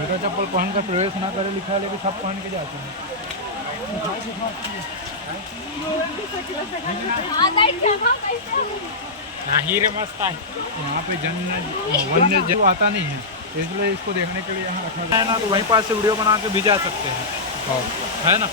बिना चप्पल पहन कर प्रवेश ना करे लिखा है, लेकिन सब पहन के जाते हैं। हीरे मस्त है। यहाँ पे वन्य जीव आता नहीं है, इसलिए इसको देखने के लिए यहाँ रखा गया है ना, तो वहीं पास से वीडियो बना के भी जा सकते हैं, है ना।